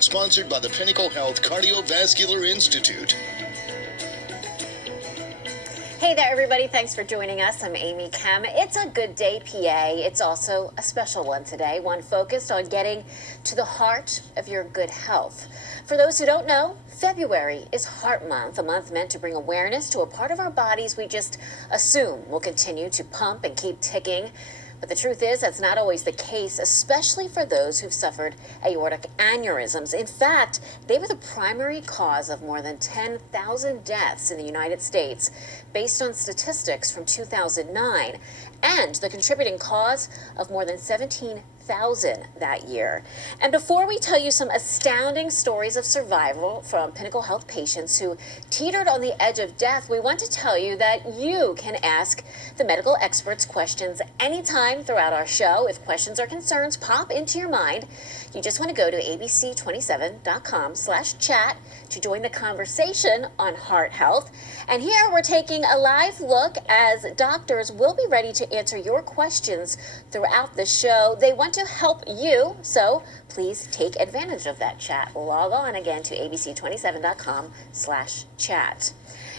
sponsored by the Pinnacle Health Cardiovascular Institute. Hey there, everybody. Thanks for joining us. I'm Amy Kem. It's a good day, PA. It's also a special one today, one focused on getting to the heart of your good health. For those who don't know, February is Heart Month, a month meant to bring awareness to a part of our bodies we just assume will continue to pump and keep ticking. But the truth is that's not always the case, especially for those who've suffered aortic aneurysms. In fact, they were the primary cause of more than 10,000 deaths in the United States, based on statistics from 2009, and the contributing cause of more than 17,000 that year. And before we tell you some astounding stories of survival from Pinnacle Health patients who teetered on the edge of death, we want to tell you that you can ask the medical experts questions anytime throughout our show. If questions or concerns pop into your mind, you just want to go to abc27.com/chat to join the conversation on heart health. And here we're taking a live look as doctors will be ready to answer your questions throughout the show. They want to help you, so please take advantage of that chat. Log on again to abc27.com/chat.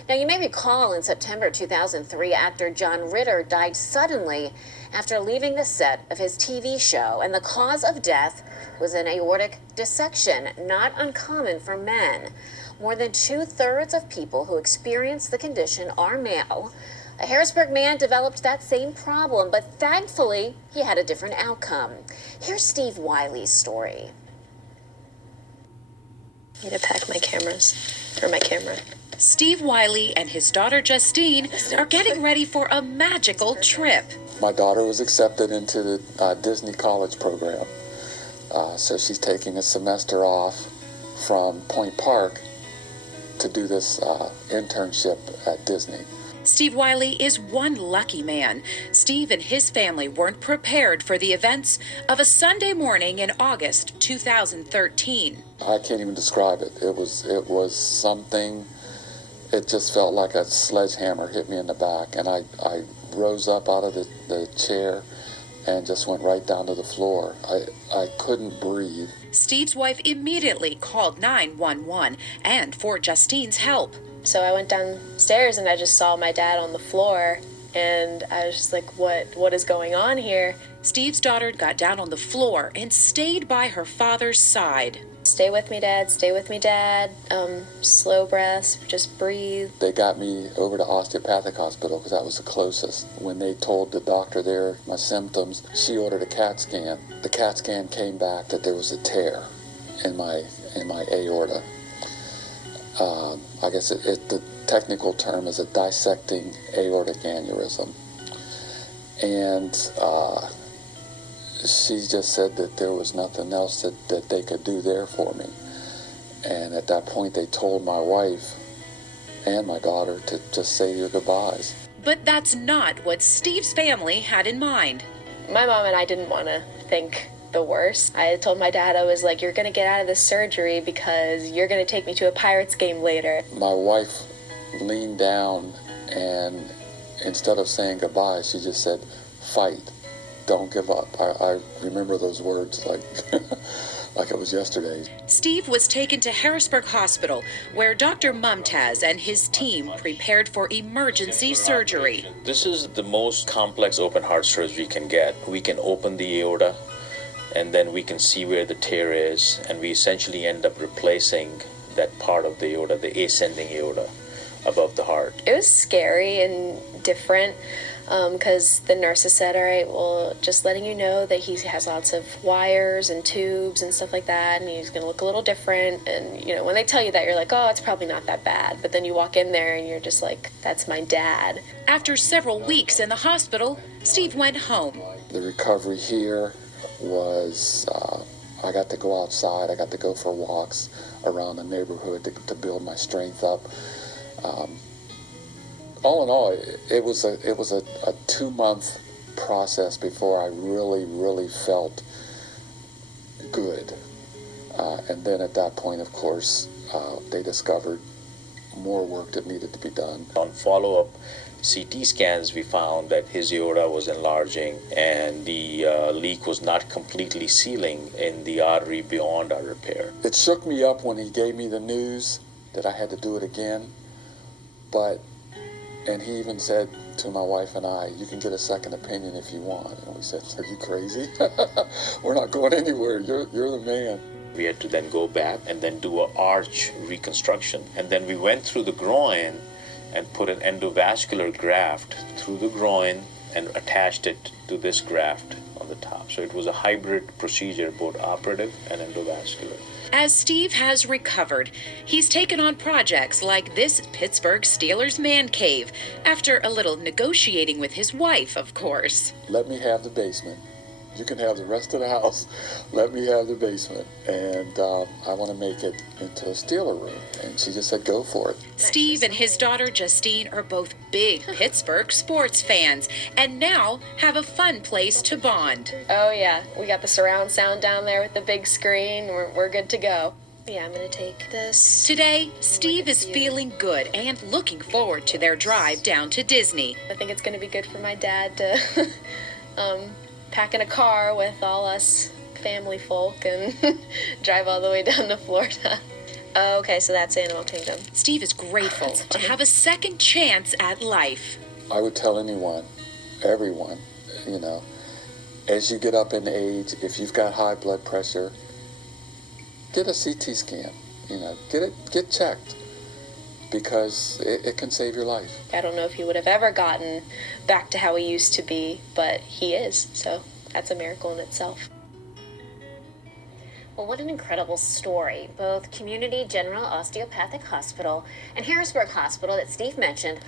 Now, you may recall in September 2003, actor John Ritter died suddenly after leaving the set of his TV show, and the cause of death was an aortic dissection, not uncommon for men. More than 2/3 of people who experience the condition are male. A Harrisburg man developed that same problem, but thankfully, he had a different outcome. Here's Steve Wiley's story. I need to pack my cameras, or my camera. Steve Wiley and his daughter Justine are getting ready for a magical trip. My daughter was accepted into the Disney College program, so she's taking a semester off from Point Park to do this internship at Disney. Steve Wiley is one lucky man. Steve and his family weren't prepared for the events of a Sunday morning in August 2013. I can't even describe it. It was something. It just felt like a sledgehammer hit me in the back, and I rose up out of the chair and just went right down to the floor. I couldn't breathe. Steve's wife immediately called 911 and for Justine's help. So I went downstairs and I just saw my dad on the floor, and I was just like, what is going on here? Steve's daughter got down on the floor and stayed by her father's side. Stay with me, Dad. Stay with me, Dad. Slow breaths. Just breathe. They got me over to osteopathic hospital because that was the closest. When they told the doctor there my symptoms, she ordered a CAT scan. The CAT scan came back that there was a tear in my aorta. I guess the technical term is a dissecting aortic aneurysm. And she just said that there was nothing else that they could do there for me. And at that point, they told my wife and my daughter to just say their goodbyes. But that's not what Steve's family had in mind. My mom and I didn't want to think the worst. I had told my dad, I was like, you're going to get out of this surgery because you're going to take me to a Pirates game later. My wife leaned down, and instead of saying goodbye, she just said, fight. Don't give up. I remember those words like like it was yesterday. Steve was taken to Harrisburg Hospital, where Dr. Mumtaz and his team prepared for emergency surgery. This is the most complex open heart surgery you can get. We can open the aorta, and then we can see where the tear is, and we essentially end up replacing that part of the aorta, the ascending aorta, above the heart. It was scary and different. Because the nurses said, all right, well, just letting you know that he has lots of wires and tubes and stuff like that, and he's going to look a little different. And, you know, when they tell you that, you're like, oh, it's probably not that bad. But then you walk in there and you're just like, that's my dad. After several weeks in the hospital, Steve went home. The recovery here was, I got to go outside. I got to go for walks around the neighborhood to build my strength up. All in all, it was a 2-month process before I really felt good. And then at that point, of course, they discovered more work that needed to be done. On follow-up, CT scans, we found that his aorta was enlarging and the leak was not completely sealing in the artery beyond our repair. It shook me up when he gave me the news that I had to do it again, and he even said to my wife and I, you can get a second opinion if you want. And we said, are you crazy? We're not going anywhere. You're the man. We had to then go back and then do an arch reconstruction. And then we went through the groin and put an endovascular graft through the groin and attached it to this graft on the top. So it was a hybrid procedure, both operative and endovascular. As Steve has recovered, he's taken on projects like this Pittsburgh Steelers man cave, after a little negotiating with his wife, of course. Let me have the basement. You can have the rest of the house. Let me have the basement. And I want to make it into a Steeler room. And she just said, go for it. Steve and his daughter Justine are both big Pittsburgh sports fans and now have a fun place to bond. Oh yeah, we got the surround sound down there with the big screen. We're good to go. Yeah, I'm gonna take this. Today, Steve is feeling good and looking forward to their drive down to Disney. I think it's gonna be good for my dad to pack in a car with all us family folk and drive all the way down to Florida. Oh, okay, so that's Animal Kingdom. Steve is grateful to have a second chance at life. I would tell anyone, everyone, as you get up in age, if you've got high blood pressure, get a CT scan, get checked, because it can save your life. I don't know if he would have ever gotten back to how he used to be, but he is, so that's a miracle in itself. Well, what an incredible story. Both Community General Osteopathic Hospital and Harrisburg Hospital that Steve mentioned